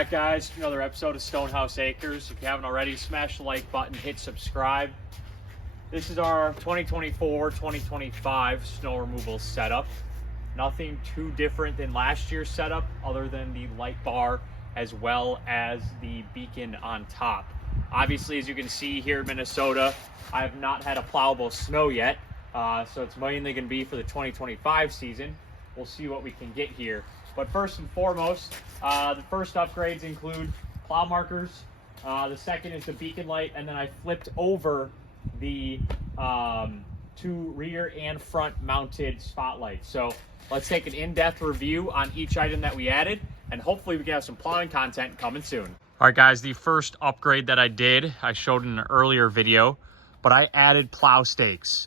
back, guys, to another episode of Stonehouse Acres. If you haven't already, smash the like button, hit subscribe. This is our 2024-2025 snow removal setup. Nothing too different than last year's setup other than the light bar as well as the beacon on top. Obviously, as you can see here in Minnesota, I have not had a plowable snow yet, so it's mainly going to be for the 2025 season. We'll see what we can get here. But first and foremost, the first upgrades include plow markers. The second is the beacon light, and then I flipped over the two rear and front mounted spotlights. So let's take an in-depth review on each item that we added, and hopefully we can have some plowing content coming soon. All right, guys, the first upgrade that I did, I showed in an earlier video, but I added plow stake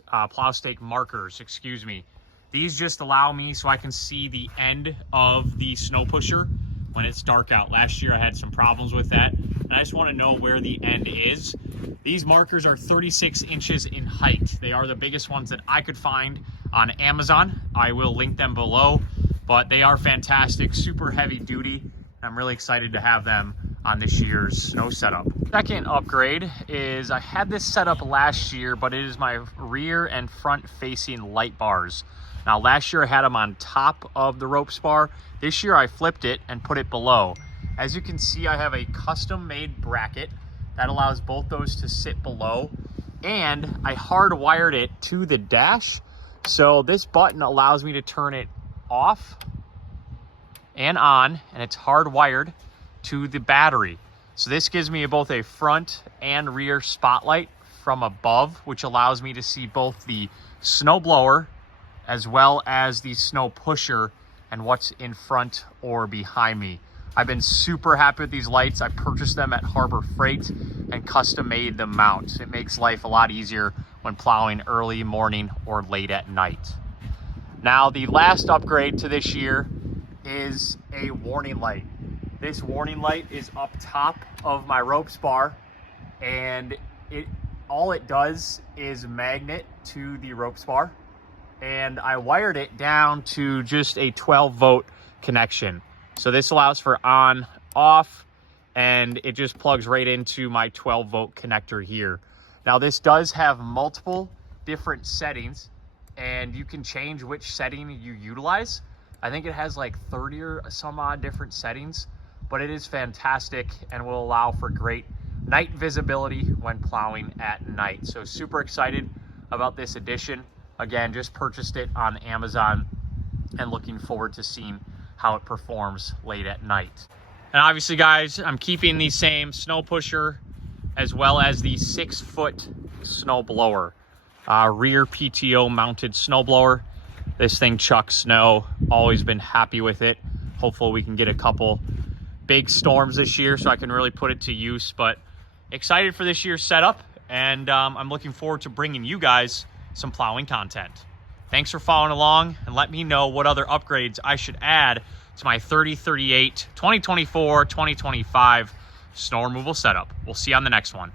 markers, excuse me. These just allow me so I can see the end of the snow pusher when it's dark out. Last year I had some problems with that, and I just want to know where the end is. These markers are 36 inches in height. They are the biggest ones that I could find on Amazon. I will link them below, but they are fantastic, super heavy duty. I'm really excited to have them on this year's snow setup. Second upgrade is I had this set up last year, but it is my rear and front facing light bars. Now, last year I had them on top of the ropes bar. This year I flipped it and put it below. As you can see, I have a custom made bracket that allows both those to sit below, and I hardwired it to the dash. So this button allows me to turn it off and on, and it's hardwired to the battery. So this gives me both a front and rear spotlight from above, which allows me to see both the snow blower as well as the snow pusher and what's in front or behind me. I've been super happy with these lights. I purchased them at Harbor Freight and custom made the mounts. It makes life a lot easier when plowing early morning or late at night. Now, the last upgrade to this year is a warning light. This warning light is up top of my ropes bar, and all it does is magnet to the ropes bar. And I wired it down to just a 12-volt connection. So this allows for on, off, and it just plugs right into my 12-volt connector here. Now, this does have multiple different settings, and you can change which setting you utilize. I think it has like 30 or some odd different settings, but it is fantastic and will allow for great night visibility when plowing at night. So super excited about this addition. Again, just purchased it on Amazon and looking forward to seeing how it performs late at night. And obviously, guys, I'm keeping the same snow pusher as well as the 6-foot snow blower, rear PTO mounted snow blower. This thing chucks snow, always been happy with it. Hopefully we can get a couple big storms this year so I can really put it to use, but excited for this year's setup, and I'm looking forward to bringing you guys some plowing content. Thanks for following along, and let me know what other upgrades I should add to my 3038 2024-2025 snow removal setup. We'll see you on the next one.